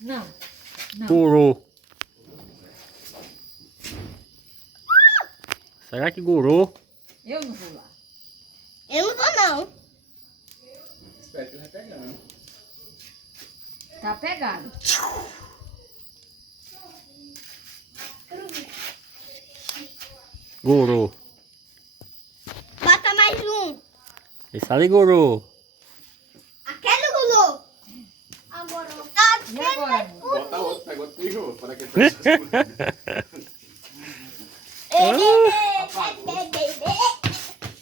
Não. Não. Gurou. Será que gurou? Eu não vou lá. Eu não vou, não. Espero que ele vai pegando. Tá pegado. Gurou. Bota mais um. Esse ali gurou. Aquele gulou. Agora. E agora, amor? Bota outro, pega outro tijolo. Para que ele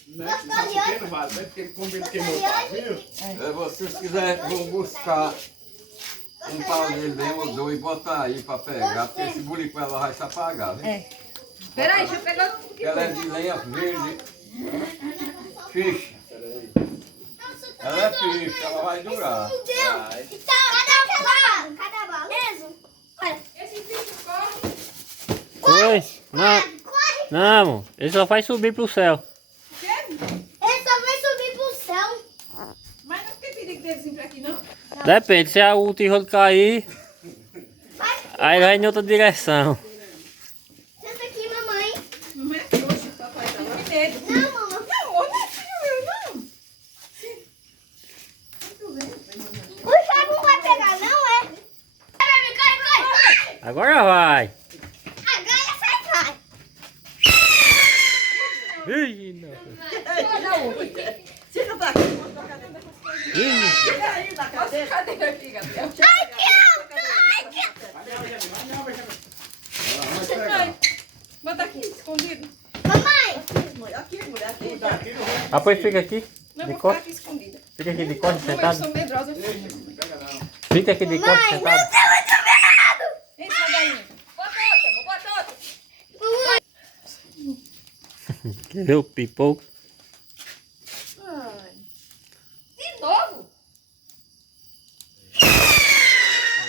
Não é porque não vale, não é porque como ele queimou o pavio. Vocês quiserem, vão buscar um pau de lenha ou dois e botar aí pra pegar, porque esse burico ela vai se apagar, viu? É. Peraí, deixa eu pegar um pouquinho. Ela é de lenha verde, ficha. Ela é ficha, ela vai durar. Vai. Cada bala. Mesmo. Olha. Esse bicho corre. Oi. Não, Corre. não, amor. Ele só vai subir pro céu. Ele só vai subir pro céu. Mas não tem perigo deles vir pra aqui, não? Depende, se o tijolo cair, aí ele vai em outra direção. Senta aqui, mamãe. Não é trouxa, papai. Tá com medo. Não, mamãe. Não, não é filho meu, não. O Thiago não vai pegar, não, é? Corre. Agora vai. Agora sai. Ih, não. Tira daqui. Tira aí da cadeira. Cadeira aqui, Gabriel. Bota aqui, escondido. Mamãe. Aqui, mulher, aqui. Ah, pois fica aqui. Não, De vou ficar costas. aqui escondida. Fica aqui de costas Não, eu sentado. sou medrosa. Fica aqui de costas Mãe, sentado. não tem muito medo. Vem, sai daí. Bota outra, bota outra. Quer ver o pipoco? Ai. De novo?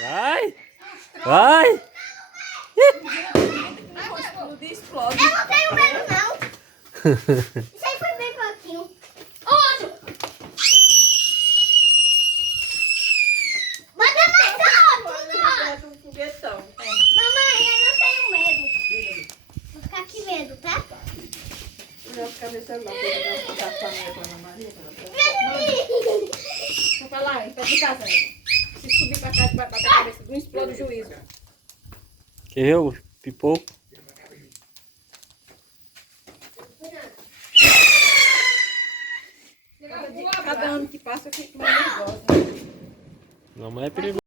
Vai. Vai. Não vou explodir, explode. Eu não tenho medo, não. Isso aí foi bem pouquinho. Outro. Bota mais outro. Um foguetão. Mamãe, eu não tenho medo. Vou ficar com medo, tá? Eu vou ficar no celular. Vou ficar com a minha Ana Maria. Vou falar, em pé de casa. Se subir pra cá, vai bater a cabeça. Não explode o juízo. Quer ver o pipoco? Cada ano que passa eu fico mais nervosa. Não, mas é perigoso.